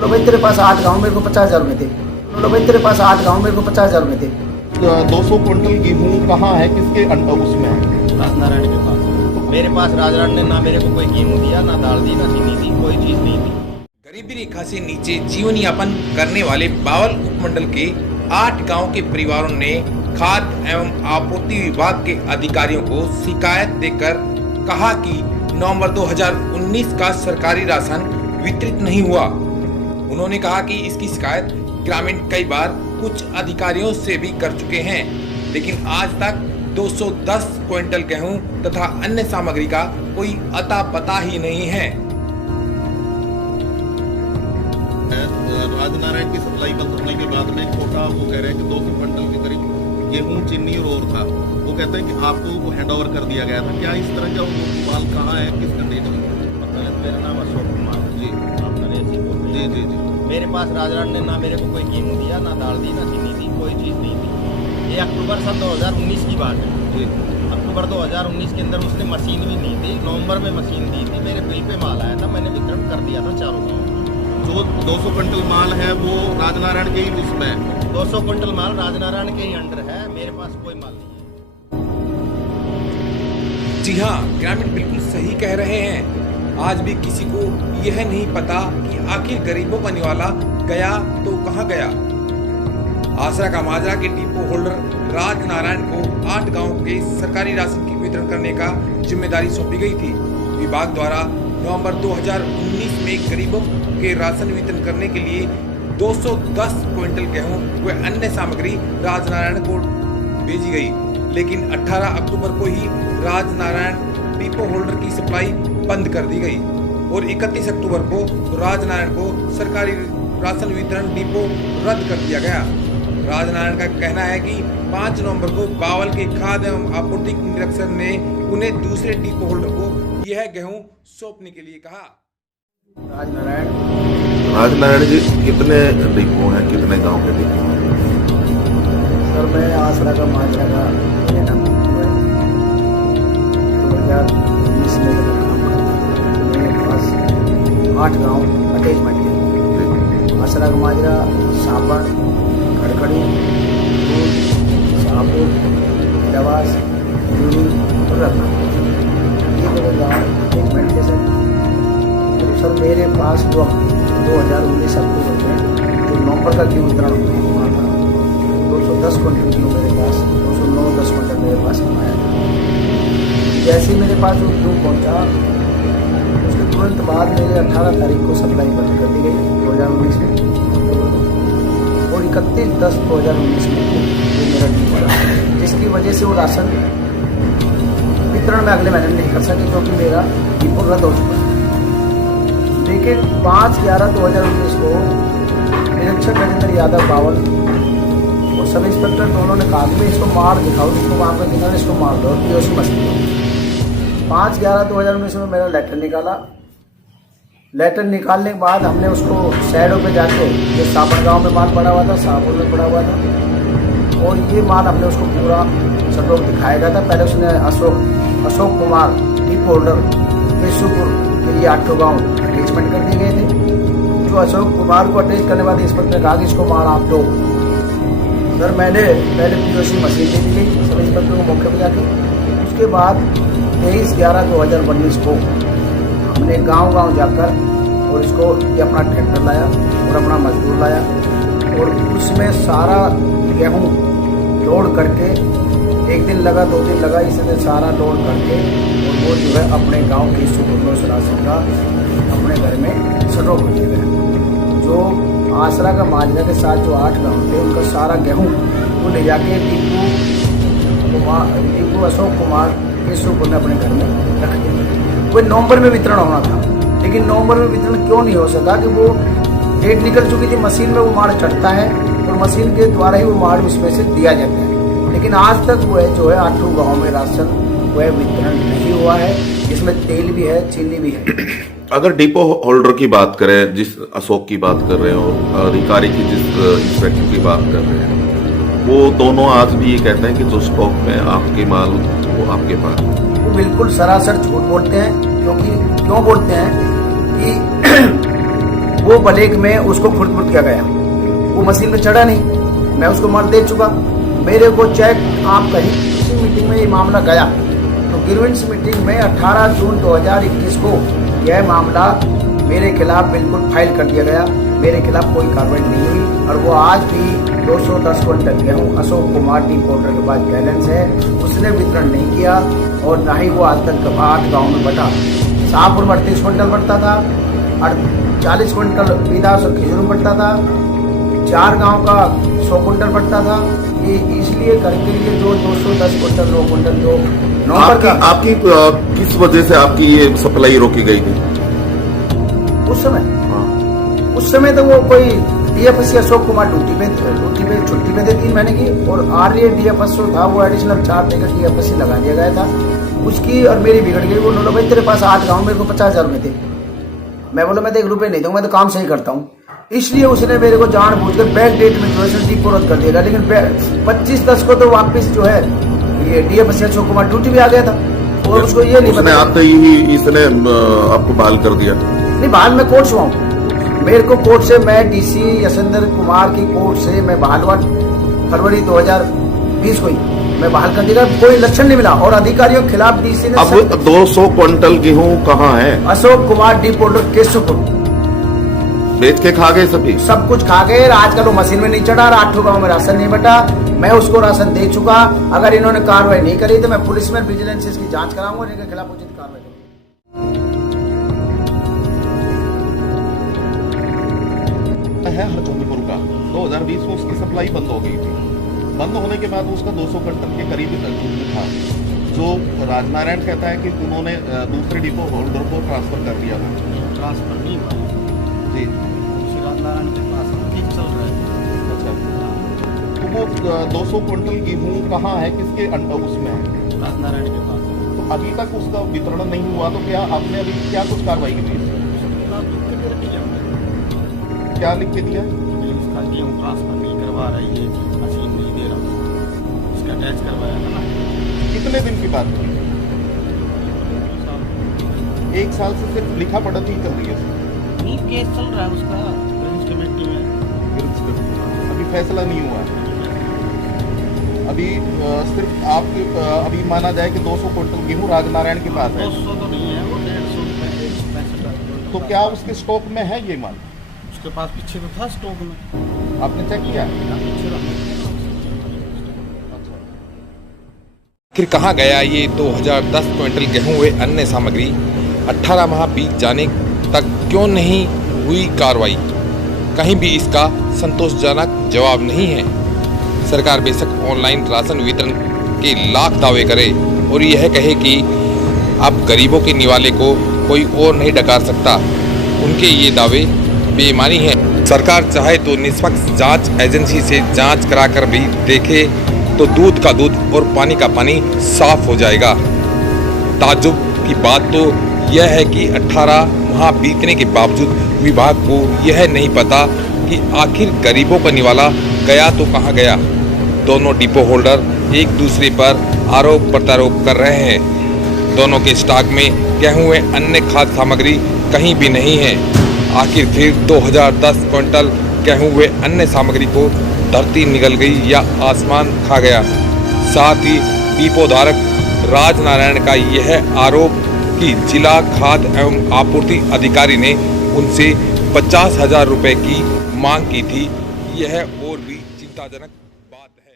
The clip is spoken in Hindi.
बोलो भाई तेरे पास 8 गाँव मेरे को 50,000 रुपये थे। बोलो भाई तेरे पास 8 गाँव मेरे को 50,000 रुपये थे। 200 क्विंटल गेहूँ कहाँ है, किसके उसमें है? राजनारायण के पास। मेरे पास राजनारायण ने ना मेरे को कोई गेहूँ दिया, ना दाल दी, ना चीनी दी, कोई चीज नहीं दी। गरीबी रेखा से नीचे जीवन यापन करने वाले बावल उपमंडल के 8 गांव के परिवारों ने खाद्य एवं आपूर्ति विभाग के अधिकारियों को शिकायत देकर कहा कि नवंबर 2019 का सरकारी राशन वितरित नहीं हुआ। उन्होंने कहा कि इसकी शिकायत ग्रामीण कई बार कुछ अधिकारियों से भी कर चुके हैं, लेकिन आज तक 210 क्विंटल गेहूं तथा अन्य सामग्री का कोई अता पता ही नहीं है। राजनारायण की सप्लाई बंद होने के बाद में कोटा वो कह रहे हैं कि 200 क्विंटल के करीब गेहूं, चीनी और था। वो कहते हैं कि आपको वो हैंड ओवर कर दिया गया था। क्या इस तरह का माल कहाँ है, किस कंडीशन में? मतलब मेरा नाम अशोक कुमार जी, आप नरेश जी बोल रहे जी हैं। जी जी। मेरे पास राजनारायण ने ना मेरे को कोई गेहूँ दिया, ना दाल दी, ना चीनी दी, कोई चीज नहीं दी। ये अक्टूबर सन 2019 की बात है जी। अक्टूबर 2019 के अंदर उसने मशीन भी नहीं दी। नवंबर में मशीन दी थी, मेरे बिल पे माल आया था, मैंने वितरण कर दिया था चारों गाँव। जो 200 क्विंटल माल है वो राजनारायण के ही उसमें है। 200 क्विंटल माल राजनारायण के ही अंडर है, मेरे पास कोई माल नहीं है। जी हाँ, ग्रामीण बिल्कुल सही कह रहे हैं। आज भी किसी को यह नहीं पता कि आखिर गरीबों का निवाला गया तो कहाँ गया। आसरा का माजरा के डिपो होल्डर राजनारायण को 8 गांव के सरकारी राशन की वितरण करने का जिम्मेदारी सौंपी गई थी। विभाग द्वारा नवंबर 2019 में गरीबों के राशन वितरण करने के लिए 210 क्विंटल गेहूं व अन्य सामग्री राजनारायण को भेजी गई, लेकिन 18 अक्टूबर को ही राजनारायण डिपो होल्डर की सप्लाई बंद कर दी गई और 31 अक्टूबर को राजनारायण को सरकारी राशन वितरण डिपो रद्द कर दिया गया। राजनारायण का कहना है कि 5 नवंबर को बावल के खाद्य एवं आपूर्ति निरीक्षक ने उन्हें दूसरे डिपो होल्डर को यह गेहूं सौंपने के लिए कहा। राजनारायण जी कितने डिपो हैं, कितने गांव के डिपो हैं? सर मैं आसरा का माजरा का मेरे नाम डिपो है। 2019 में जब मैं काम करता था मेरे पास 8 गाँव अटैचमेंट थे। आसरा का माजरा, सापड़, खड़खड़ी, दूध, शाहपुर, इलाहाबाद, यूनी और रत्नापुर, ये मेरे गाँव अटैचमेंट थे सर। तो सर मेरे पास जो 2019 अक्टूबर में जो नवंबर का गेहूँ वितरण हुआ था 210 क्विंटल गेहूँ मेरे पास, 209-10 क्विंटल मेरे पास आया था। जैसे ही मेरे पास वो गेहूँ पहुँचा उसके तुरंत बाद मेरे 18 तारीख को सप्लाई बंद कर दी गई 2019 में, और 31/10/2019 में वो मेरा डिपो पड़ा, जिसकी वजह से वो राशन वितरण में अगले महीने नहीं कर सके क्योंकि मेरा डिपो रद्द हो चुका है। लेकिन 5/11/2019 को निरीक्षक राजेंद्र यादव बावल और सब इंस्पेक्टर दोनों ने कहा कि इसको मार दिखाओ, इसको वहाँ पर दिखाओ, इसको मार दो, पीओसी मशीन दो। 5/11/2019 में मेरा लेटर निकाला। लेटर निकालने के बाद हमने उसको शहरों पे जाके, जो सापड़ गांव में माल पड़ा हुआ था, शाहपुर में पड़ा हुआ था, और ये माल हमने उसको पूरा सटोक दिखाया गया था। पहले उसने अशोक कुमार डिपो होल्डर केशुपुर के लिए 8 गाँव अटैचमेंट कर दिए गए थे। जो अशोक कुमार को अटैच करने वाले इंस्पेक्टर ने कहा कि इसको माल आप दो। सर मैंने पहले पीओसी मशीन दे दी गई सब इंस्पेक्टर को मौके पर जाके। उसके बाद 23/11/2019 को हमने गांव जाकर और इसको ये अपना ट्रैक्टर लाया और अपना मजदूर लाया और उसमें सारा गेहूँ लोड करके, 1 दिन लगा 2 दिन लगा, इसने सारा लोड करके और वो जो है अपने गांव के सुपुर्द राशन का अपने घर में स्टॉक कर दिया गया। जो आसरा का माजरा के साथ जो 8 गाँव थे उनका सारा गेहूँ वो ले जाके डिपो अशोक कुमार केशुपुर ने अपने घर में रख दिया। वो नवंबर में वितरण होना था, लेकिन नवंबर में वितरण क्यों नहीं हो सका कि वो डेट निकल चुकी थी। मशीन में वो माल चढ़ता है और मशीन के द्वारा ही वो माल उसमें से दिया जाता है, लेकिन आज तक वो है जो है 8 गाँव में राशन वह वितरण नहीं हुआ है, जिसमें तेल भी है, चीनी भी है। अगर डिपो होल्डर की बात करें, जिस अशोक की बात कर रहे हो, अधिकारी की जिस इंस्पेक्टर की बात कर रहे हैं, वो दोनों आज भी ये कहते हैं कि जो स्टॉक में आपके माल वो आपके पास। वो बिल्कुल सरासर झूठ बोलते हैं, क्योंकि क्यों बोलते हैं कि वो ब्लैक में उसको खुर्द किया गया, वो मशीन में चढ़ा नहीं, मैं उसको माल दे चुका। मेरे को चेक आप कहीं किसी मीटिंग में ये मामला गया तो ग्रीवेंस मीटिंग में 18 जून 2021 को यह मामला मेरे खिलाफ बिल्कुल फाइल कर दिया गया, मेरे खिलाफ कोई कार्रवाई नहीं हुई। और वो आज भी 210 क्विंटल गेहूँ अशोक कुमार डी पोर्टर के पास बैलेंस है, उसने वितरण नहीं किया और ना ही वो आज तक 8 गाँव में बटा। शाहपुर में 38 क्विंटल बढ़ता था और 40 क्विंटल पीदास और खिजूर बढ़ता था, 4 गांव का 100 क्विंटल बढ़ता था। ये इसलिए घर के लिए जो 210 क्विंटल 9 क्विंटल जो नवंबर का आपकी किस वजह से आपकी ये सप्लाई रोकी गई थी उस समय? हाँ। उस समय तो वो कोई डीएफएससी अशोक कुमार ड्यूटी पे छुट्टी पे थे 3 महीने की, और आर्य डीएफएसओ था वो एडिशनल 4 देकर डीएफएससी लगा दिया गया था उसकी, और मेरी बिगड़ गई। वो बोलो भाई तेरे पास 8 गाँव मेरे को 50,000 रुपये थे। मैं बोला मैं तो 1 रुपये नहीं दूंगा, मैं तो काम सही करता हूँ। इसलिए उसने मेरे को जानबूझकर बैक डेट में जो है डिपोरत कर दिया, लेकिन 25/10 को तो वापस जो है ये डीएफएससी अशोक कुमार ड्यूटी भी आ गया था और उसको ये नहीं उसने आते ही इसने आपको बहाल कर दिया? नहीं, बहाल मैं कोर्ट से हूँ, मेरे को कोर्ट से मैं डीसी यशेंद्र कुमार की कोर्ट से मैं बहाल हुआ फरवरी 2020 को ही मैं बहाल कर दिया, कोई लक्षण नहीं मिला और अधिकारियों के खिलाफ डीसी ने। अब 200 क्विंटल गेहूं कहाँ है? अशोक कुमार डी पोर्टर केशवपुर बेच के खा गए सभी, सब कुछ खा गए। आजकल वो मशीन में नहीं चढ़ा, 8 गाँव में राशन नहीं बटा, मैं उसको राशन दे चुका। अगर इन्होंने कार्रवाई नहीं करी तो मैं पुलिस में विजिलेंस इसकी जांच कराऊंगा, इनके खिलाफ उचित कार्रवाई करूंगा। है हरचंदपुर का 2020 में उसकी सप्लाई बंद हो गई थी। बंद होने के बाद उसका 200 क्विंटल के करीब था, जो राजनारायण कहता है कि उन्होंने दूसरे डिपो होल्डर को ट्रांसफर कर दिया था। ट्रांसफर नहीं हुआ जी, नारायण के पास ठीक चल रहा है। अच्छा, तो वो 200 क्विंटल गेहूँ कहाँ है, किसके उसमें है? राजनारायण के पास। तो अभी तक उसका वितरण नहीं हुआ, तो क्या आपने अभी क्या कुछ कार्रवाई की थी? क्या लिख के दिया? इसका गेहूँ ट्रांसफर नहीं करवा रही है, मशीन नहीं दे रहा, उसका टैच करवाया था ना। कितने दिन की बात थी? 1 साल से सिर्फ लिखा पढ़त ही चल रही है। नहीं, केस चल रहा है उसका ग्रीवेंस कमेटी में, अभी फैसला नहीं हुआ। अभी सिर्फ आपके अभी माना जाए कि 200 क्विंटल गेहूँ राजनारायण के पास है। 200 तो नहीं है, वो 150 तो क्या उसके स्टॉक में है ये माल? उसके पास पीछे तो था स्टॉक में। आपने चेक किया? आखिर कहाँ गया ये 2010 क्विंटल गेहूं व अन्य सामग्री? 18 माह बीत जाने तक क्यों नहीं हुई कार्रवाई? कहीं भी इसका संतोषजनक जवाब नहीं है। सरकार बेशक ऑनलाइन राशन वितरण के लाख दावे करे और यह कहे कि अब गरीबों के निवाले को कोई और नहीं डकार सकता, उनके ये दावे बेईमानी है। सरकार चाहे तो निष्पक्ष जांच एजेंसी से जांच कराकर भी देखे तो दूध का दूध और पानी का पानी साफ हो जाएगा। ताज्जुब की बात तो यह है कि 18 माह बीतने के बावजूद विभाग को यह नहीं पता कि आखिर गरीबों का निवाला गया तो कहां गया। दोनों डिपो होल्डर एक दूसरे पर आरोप प्रत्यारोप कर रहे हैं। दोनों के स्टॉक में गेहूं व अन्य खाद्य सामग्री कहीं भी नहीं है। आखिर फिर 2010 क्विंटल गेहूं व अन्य सामग्री को धरती निगल गई या आसमान खा गया। साथ ही डिपो धारक राजनारायण का यह आरोप कि जिला खाद्य एवं आपूर्ति अधिकारी ने उनसे 50,000 रुपए की मांग की थी, यह और भी चिंताजनक बात है।